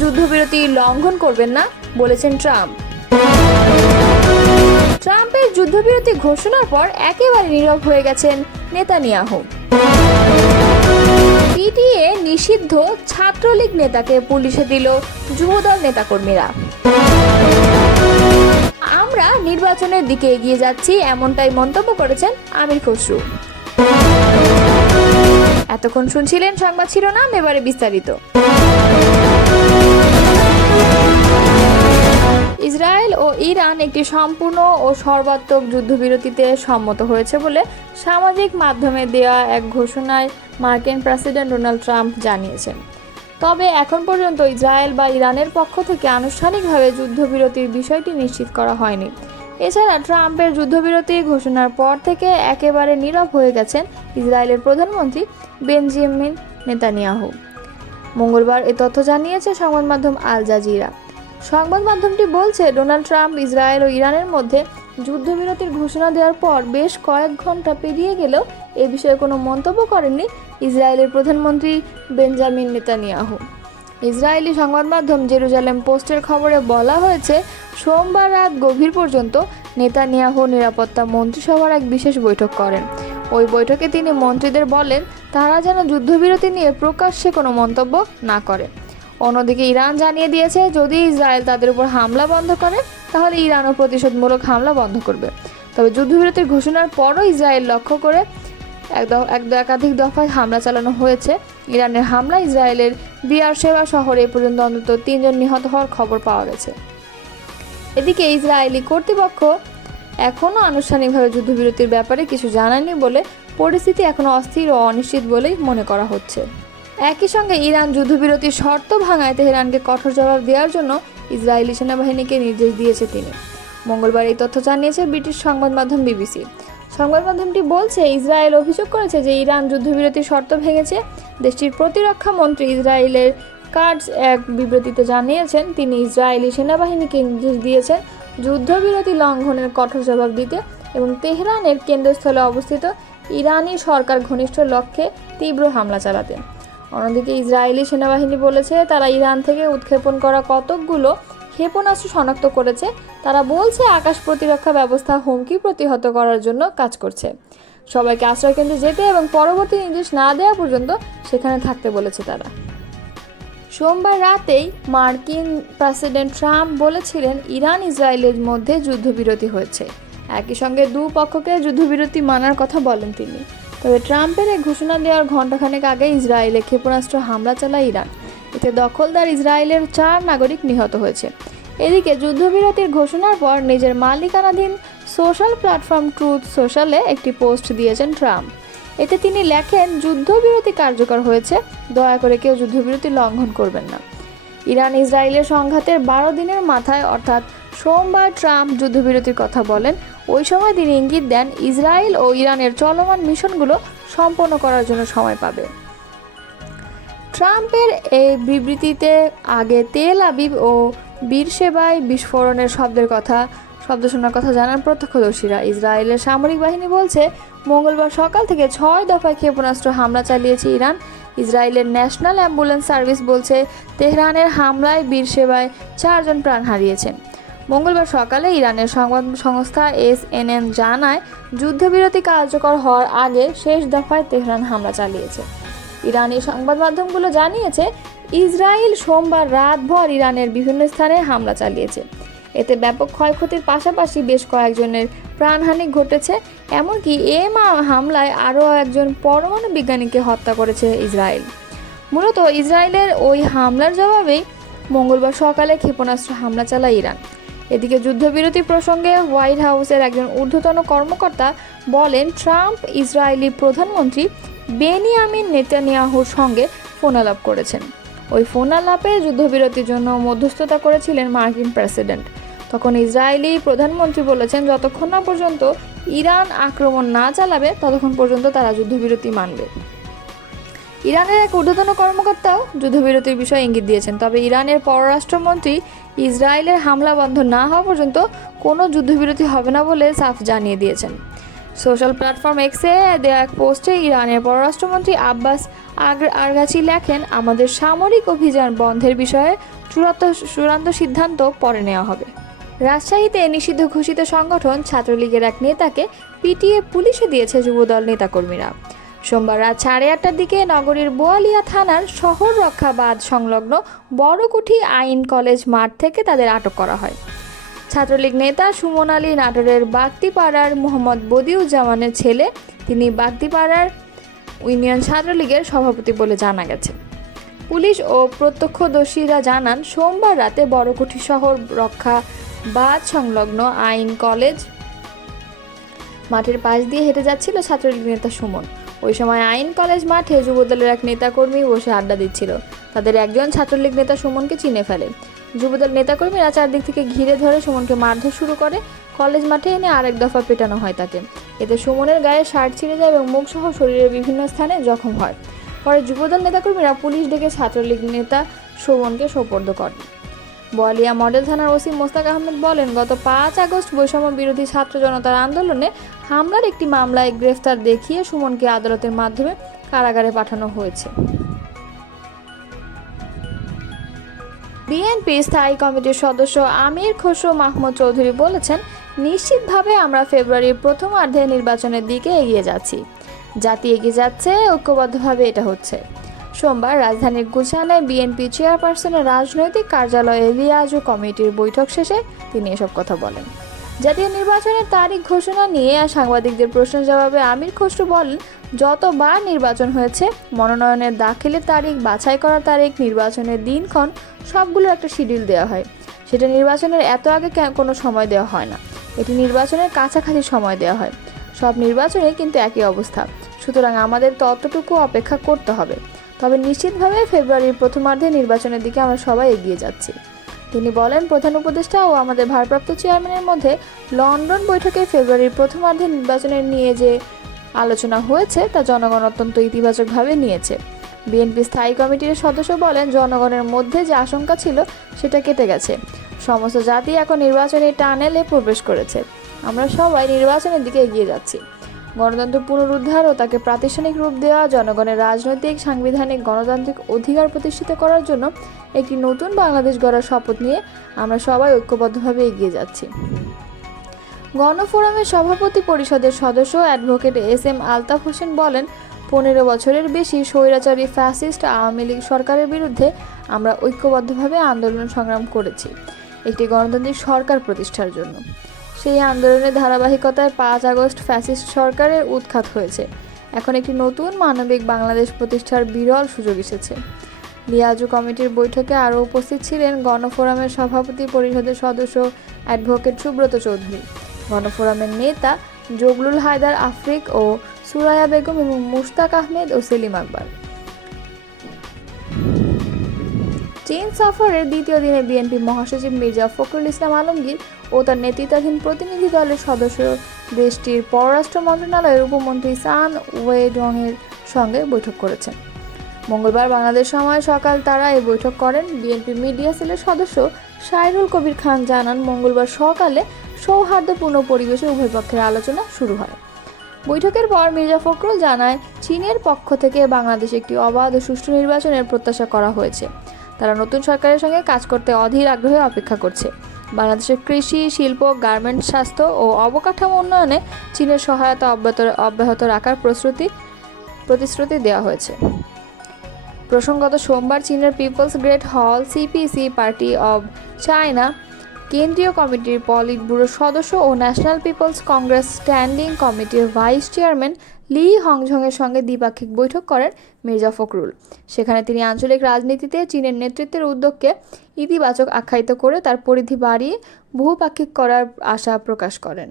যুদ্ধবিরতি লঙ্ঘন করবেন না বলেছেন ট্রাম্প। ট্রাম্পের যুদ্ধবিরতি ঘোষণার পর একেবারে নীরব হয়ে গেছেন নেতানিয়াহু। পিটিএ নিষিদ্ধ ছাত্রলীগ নেতাকে পুলিশে দিল যুবদল নেতাকর্মীরা। আমরা নির্বাচনের দিকে এগিয়ে যাচ্ছি, এমনটাই মন্তব্য করেছেন আমির খসরু। এতক্ষণ শুনছিলেন সংবাদ শিরোনাম, এবারে বিস্তারিত। ইসরায়েল ও ইরান একটি সম্পূর্ণ ও সর্বাত্মক যুদ্ধবিরতিতে সম্মত হয়েছে বলে সামাজিক মাধ্যমে দেওয়া এক ঘোষণায় মার্কিন প্রেসিডেন্ট ডোনাল্ড ট্রাম্প জানিয়েছেন। তবে এখন পর্যন্ত ইসরায়েল বা ইরানের পক্ষ থেকে আনুষ্ঠানিকভাবে যুদ্ধবিরতির বিষয়টি নিশ্চিত করা হয়নি। এছাড়া ট্রাম্পের যুদ্ধবিরতি ঘোষণার পর থেকে একেবারে নীরব হয়ে গেছেন ইসরায়েলের প্রধানমন্ত্রী বেঞ্জামিন নেতানিয়াহু। মঙ্গলবার এ তথ্য জানিয়েছে সংবাদ মাধ্যম আল জাজিরা। সংবাদ মাধ্যমটি বলছে, ডোনাল্ড ট্রাম্প ইসরায়েল ও ইরানের মধ্যে যুদ্ধবিরতির ঘোষণা দেওয়ার পর বেশ কয়েক ঘন্টা পেরিয়ে গেলেও এ বিষয়ে কোনো মন্তব্য করেননি ইসরায়েলের প্রধানমন্ত্রী বেঞ্জামিন নেতানিয়াহু। ইসরায়েলি সংবাদ মাধ্যম জেরুজালেম পোস্টের খবরে বলা হয়েছে, সোমবার রাত গভীর পর্যন্ত নেতানিয়াহু নিরাপত্তা মন্ত্রিসভার এক বিশেষ বৈঠক করেন। ওই বৈঠকে তিনি মন্ত্রীদের বলেন তারা যেন যুদ্ধবিরতি নিয়ে প্রকাশ্যে কোনো মন্তব্য না করে। অন্যদিকে ইরান জানিয়ে দিয়েছে, যদি ইসরায়েল তাদের উপর হামলা বন্ধ করে তাহলে ইরানও প্রতিশোধমূলক হামলা বন্ধ করবে। তবে যুদ্ধবিরতির ঘোষণার পরও ইসরায়েল লক্ষ্য করে একাধিক দফায় হামলা চালানো হয়েছে। ইরানের হামলা ইসরায়েলের বিয়ারশেবা শহরে এ পর্যন্ত অন্তত 3 জন নিহত হওয়ার খবর পাওয়া গেছে। এদিকে ইসরায়েলি কর্তৃপক্ষ এখনও আনুষ্ঠানিকভাবে যুদ্ধবিরতির ব্যাপারে কিছু জানায়নি বলে পরিস্থিতি এখনও অস্থির ও অনিশ্চিত বলেই মনে করা হচ্ছে। একই সঙ্গে ইরান যুদ্ধবিরতির শর্ত ভাঙায় তেহরানকে কঠোর জবাব দেওয়ার জন্য ইসরায়েলি সেনাবাহিনীকে নির্দেশ দিয়েছে তিনি। মঙ্গলবার এই তথ্য জানিয়েছে ব্রিটিশ সংবাদ মাধ্যম বিবিসি। সংবাদ মাধ্যমটি বলছে, ইসরায়েল অভিযোগ করেছে যে ইরান যুদ্ধবিরতির শর্ত ভেঙেছে। দেশটির প্রতিরক্ষা মন্ত্রী ইসরায়েলের কাটজ এক বিবৃতিতে জানিয়েছেন, তিনি ইসরায়েলি সেনাবাহিনীকে নির্দেশ দিয়েছেন যুদ্ধবিরতি লঙ্ঘনের কঠোর জবাব দিতে এবং তেহরানের কেন্দ্রস্থলে অবস্থিত ইরানি সরকার ঘনিষ্ঠ লক্ষ্যে তীব্র হামলা চালাতে। অন্যদিকে ইসরায়েলি সেনাবাহিনী বলেছে, তারা ইরান থেকে উৎক্ষেপণ করা কতকগুলো ক্ষেপণাস্ত্র শনাক্ত করেছে। তারা বলছে আকাশ প্রতিরক্ষা ব্যবস্থা হুমকি প্রতিহত করার জন্য কাজ করছে। সবাইকে আশ্রয়কেন্দ্রে যেতে এবং পরবর্তী নির্দেশ না দেওয়া পর্যন্ত সেখানে থাকতে বলেছে তারা। সোমবার রাতেই মার্কিন প্রেসিডেন্ট ট্রাম্প বলেছিলেন ইরান ইসরায়েলের মধ্যে যুদ্ধবিরতি হয়েছে। একই সঙ্গে দুপক্ষকে যুদ্ধবিরতি মানার কথা বলেন তিনি। তবে ট্রাম্পের এই ঘোষণা দেওয়ার ঘণ্টাখানেক আগে ইসরায়েলে ক্ষেপণাস্ত্র হামলা চালায় ইরান। এতে দখলদার ইসরায়েলের 4 নাগরিক নিহত হয়েছে। এদিকে যুদ্ধবিরতির ঘোষণার পর নিজের মালিকানাধীন সোশ্যাল প্ল্যাটফর্ম ট্রুথ সোশ্যালে একটি পোস্ট দিয়েছেন ট্রাম্প। এতে তিনি লেখেন, যুদ্ধবিরতি কার্যকর হয়েছে, দয়া করে কেউ যুদ্ধবিরতি লঙ্ঘন করবেন না। ইরান ইসরায়েলের সংঘাতের 12 দিনের মাথায় অর্থাৎ সোমবার ট্রাম্প যুদ্ধবিরতির কথা বলেন। ওই সময় তিনি ইঙ্গিত দেন ইসরায়েল ও ইরানের চলমান মিশনগুলো সম্পন্ন করার জন্য সময় পাবে। ট্রাম্পের এই বিবৃতিতে আগে তেল আবিব ও বীরশেবায় বিস্ফোরণের শব্দ শোনার কথা জানান প্রত্যক্ষদর্শীরা। ইসরায়েলের সামরিক বাহিনী বলছে, মঙ্গলবার সকাল থেকে 6 দফায় ক্ষেপণাস্ত্র হামলা চালিয়েছে ইরান। ইসরায়েলের ন্যাশনাল অ্যাম্বুলেন্স সার্ভিস বলছে, তেহরানের হামলায় বীরশেবায় 4 জন প্রাণ হারিয়েছেন। মঙ্গলবার সকালে ইরানের সংবাদ সংস্থা SNN জানায়, যুদ্ধবিরতি কার্যকর হওয়ার আগে শেষ দফায় তেহরান হামলা চালিয়েছে। ইরানি সংবাদ মাধ্যমগুলো জানিয়েছে, ইসরায়েল সোমবার রাতভর ইরানের বিভিন্ন স্থানে হামলা চালিয়েছে। এতে ব্যাপক ক্ষয়ক্ষতির পাশাপাশি বেশ কয়েকজনের প্রাণহানি ঘটেছে। এমনকি হামলায় আরও একজন পরমাণু বিজ্ঞানীকে হত্যা করেছে ইসরায়েল। মূলত ইসরায়েলের ওই হামলার জবাবেই মঙ্গলবার সকালে ক্ষেপণাস্ত্র হামলা চালায় ইরান। এদিকে যুদ্ধবিরতি প্রসঙ্গে হোয়াইট হাউসের একজন ঊর্ধ্বতন কর্মকর্তা বলেন, ট্রাম্প ইসরায়েলি প্রধানমন্ত্রী বেনিয়ামিন নেতানিয়াহুর সঙ্গে ফোনালাপ করেছেন। ওই ফোনালাপে যুদ্ধবিরতির জন্য মধ্যস্থতা করেছিলেন মার্কিন প্রেসিডেন্ট। তখন ইসরায়েলি প্রধানমন্ত্রী বলেছেন, যতক্ষণ না পর্যন্ত ইরান আক্রমণ না চালাবে ততক্ষণ পর্যন্ত তারা যুদ্ধবিরতি মানবে। ইরানের এক ঊর্ধ্বতন কর্মকর্তাও যুদ্ধবিরতির বিষয়ে ইঙ্গিত দিয়েছেন। তবে ইরানের পররাষ্ট্রমন্ত্রী ইসরায়েলের হামলা বন্ধ না হওয়া পর্যন্ত কোনো যুদ্ধবিরতি হবে না বলে সাফ জানিয়ে দিয়েছেন। সোশ্যাল প্ল্যাটফর্ম এক্সে দেওয়া এক পোস্টে ইরানের পররাষ্ট্রমন্ত্রী আব্বাস আরগাচি লেখেন, আমাদের সামরিক অভিযান বন্ধের বিষয়ে চূড়ান্ত সিদ্ধান্ত পরে নেওয়া হবে। রাজশাহীতে নিষিদ্ধ ঘোষিত সংগঠন ছাত্রলীগের এক নেতাকে পিটিয়ে পুলিশে দিয়েছে যুবদল নেতাকর্মীরা। সোমবার রাত 8:30টার দিকে নগরীর বোয়ালিয়া থানার শহর রক্ষা বাঁধ সংলগ্ন বড়কুঠি আইন কলেজ মাঠ থেকে তাদের আটক করা হয়। ছাত্রলীগ নেতা সুমন আলী নাটোরের বাগতিপাড়ার মোহাম্মদ বদিউজ্জামানের ছেলে। তিনি বাগতিপাড়ার ইউনিয়ন ছাত্রলীগের সভাপতি বলে জানা গেছে। পুলিশ ও প্রত্যক্ষদর্শীরা জানান, সোমবার রাতে বড়কুঠি শহর রক্ষা বাঁধ সংলগ্ন আইন কলেজ মাঠের পাশ দিয়ে হেঁটে যাচ্ছিল ছাত্রলীগ নেতা সুমন। ওই সময় আইন কলেজ মাঠে যুবদলের এক নেতাকর্মী বসে আড্ডা দিচ্ছিল। তাদের একজন ছাত্রলীগ নেতা সুমনকে চিনে ফেলে। যুবদল নেতাকর্মীরা চারদিক থেকে ঘিরে ধরে সুমনকে মারধর শুরু করে। কলেজ মাঠে এনে আরেক দফা পেটানো হয় তাকে। এতে সুমনের গায়ে শার্ট ছিঁড়ে যায় এবং মুখসহ শরীরের বিভিন্ন স্থানে জখম হয়। পরে যুবদল নেতাকর্মীরা পুলিশ ডেকে ছাত্রলীগ নেতা সুমনকে সোপর্দ করেন। বোয়ালিয়া মডেল থানার ওসি মোস্তাক আহমেদ বলেন, গত 5 আগস্ট বৈষম্য বিরোধী ছাত্র জনতার আন্দোলনে হামলার একটি মামলায় গ্রেফতার দেখিয়ে সুমনকে আদালতের মাধ্যমে কারাগারে পাঠানো হয়েছে। বিএনপির স্থায়ী কমিটির সদস্য আমির খসরু মাহমুদ চৌধুরী বলেছেন, নিশ্চিতভাবে আমরা ফেব্রুয়ারির প্রথমার্ধে নির্বাচনের দিকে এগিয়ে যাচ্ছি। জাতি এগিয়ে যাচ্ছে, ঐক্যবদ্ধভাবে এটা হচ্ছে। সোমবার রাজধানীর গুলশানে বিএনপি চেয়ারপারসনের রাজনৈতিক কার্যালয়ে লিয়াজু কমিটির বৈঠক শেষে তিনি এসব কথা বলেন। জাতীয় নির্বাচনের তারিখ ঘোষণা নিয়ে সাংবাদিকদের প্রশ্নের জবাবে আমির খসরু বলেন, যতবার নির্বাচন হয়েছে মনোনয়নের দাখিলের তারিখ, বাছাই করার তারিখ, নির্বাচনের দিনক্ষণ সবগুলোর একটা শিডিউল দেওয়া হয়। সেটা নির্বাচনের এত আগে কোনো সময় দেওয়া হয় না, এটি নির্বাচনের কাছাকাছি সময় দেওয়া হয়। সব নির্বাচনে কিন্তু একই অবস্থা, সুতরাং আমাদের ততটুকু অপেক্ষা করতে হবে। তবে নিশ্চিতভাবে ফেব্রুয়ারির প্রথমার্ধে নির্বাচনের দিকে আমরা সবাই এগিয়ে যাচ্ছি। তিনি বলেন, প্রধান উপদেষ্টা ও আমাদের ভারপ্রাপ্ত চেয়ারম্যানের মধ্যে লন্ডন বৈঠকে ফেব্রুয়ারির প্রথমার্ধে নির্বাচনের নিয়ে যে আলোচনা হয়েছে তা জনগণ অত্যন্ত ইতিবাচকভাবে নিয়েছে। বিএনপি স্থায়ী কমিটির সদস্য বলেন, জনগণের মধ্যে যে আশঙ্কা ছিল সেটা কেটে গেছে। সমস্ত জাতি এখন নির্বাচনী টানেলে প্রবেশ করেছে। আমরা সবাই নির্বাচনের দিকে এগিয়ে যাচ্ছি। গণতন্ত্র পুনরুদ্ধার ও তাকে প্রাতিষ্ঠানিক রূপ দেওয়া, জনগণের রাজনৈতিক, সাংবিধানিক, গণতান্ত্রিক অধিকার প্রতিষ্ঠিত করার জন্য একটি নতুন বাংলাদেশ গড়ার শপথ নিয়ে আমরা সবাই ঐক্যবদ্ধভাবে এগিয়ে যাচ্ছি। গণফোরামের সভাপতি পরিষদের সদস্য অ্যাডভোকেট এস.এম. আলতাফ হোসেন বলেন, 15 বছরের বেশি স্বৈরাচারী ফ্যাসিস্ট আওয়ামী লীগ সরকারের বিরুদ্ধে আমরা ঐক্যবদ্ধভাবে আন্দোলন সংগ্রাম করেছি একটি গণতান্ত্রিক সরকার প্রতিষ্ঠার জন্য। সেই আন্দোলনের ধারাবাহিকতায় 5 আগস্ট ফ্যাসিস্ট সরকারের উৎখাত হয়েছে। এখন একটি নতুন মানবিক বাংলাদেশ প্রতিষ্ঠার বিরল সুযোগ এসেছে। লিয়াজু কমিটির বৈঠকে আরও উপস্থিত ছিলেন গণফোরামের সভাপতি পরিষদের সদস্য অ্যাডভোকেট সুব্রত চৌধুরী, গণফোরামের নেতা জগলুল হায়দার আফ্রিক ও সুরায়া বেগম এবং মুশতাক আহমেদ ও সেলিম আকবর। চীন সফরের দ্বিতীয় দিনে বিএনপি মহাসচিব মির্জা ফখরুল ইসলাম আলমগীর ও তার নেতৃত্বাধীন প্রতিনিধি দলের সদস্য দেশটির পররাষ্ট্র মন্ত্রণালয়ের উপমন্ত্রী সান ওয়েডংয়ের সঙ্গে বৈঠক করেছেন। মঙ্গলবার বাংলাদেশ সময় সকাল তারা এই বৈঠক করেন। বিএনপি মিডিয়া সেলের সদস্য সাইরুল কবির খান জানান, মঙ্গলবার সকালে সৌহার্দ্যপূর্ণ পরিবেশে উভয় পক্ষের আলোচনা শুরু হয়। বৈঠকের পর মির্জা ফখরুল জানায়, চীনের পক্ষ থেকে বাংলাদেশে একটি অবাধ ও সুষ্ঠু নির্বাচনের প্রত্যাশা করা হয়েছে। তারা নতুন সরকারের সঙ্গে কাজ করতে অধীর আগ্রহে অপেক্ষা করছে। বাংলাদেশের কৃষি, শিল্প, গার্মেন্টস, স্বাস্থ্য ও অবকাঠামো উন্নয়নে চীনের সহায়তা অব্যাহত রাখার প্রতিশ্রুতি দেওয়া হয়েছে। প্রসঙ্গত, সোমবার চীনের পিপলস গ্রেট হল সিপিসি পার্টি অব চায়না কেন্দ্রীয় কমিটির পলিট ব্যুরো সদস্য ও ন্যাশনাল পিপলস কংগ্রেস স্ট্যান্ডিং কমিটির ভাইস চেয়ারম্যান লি হংঝংয়ের সঙ্গে দ্বিপাক্ষিক বৈঠক করেন মির্জা ফখরুল। সেখানে তিনি আঞ্চলিক রাজনীতিতে চীনের নেতৃত্বের উদ্যোগকে ইতিবাচক আখ্যায়িত করে তার পরিধি বাড়িয়ে বহুপাক্ষিক করার আশা প্রকাশ করেন।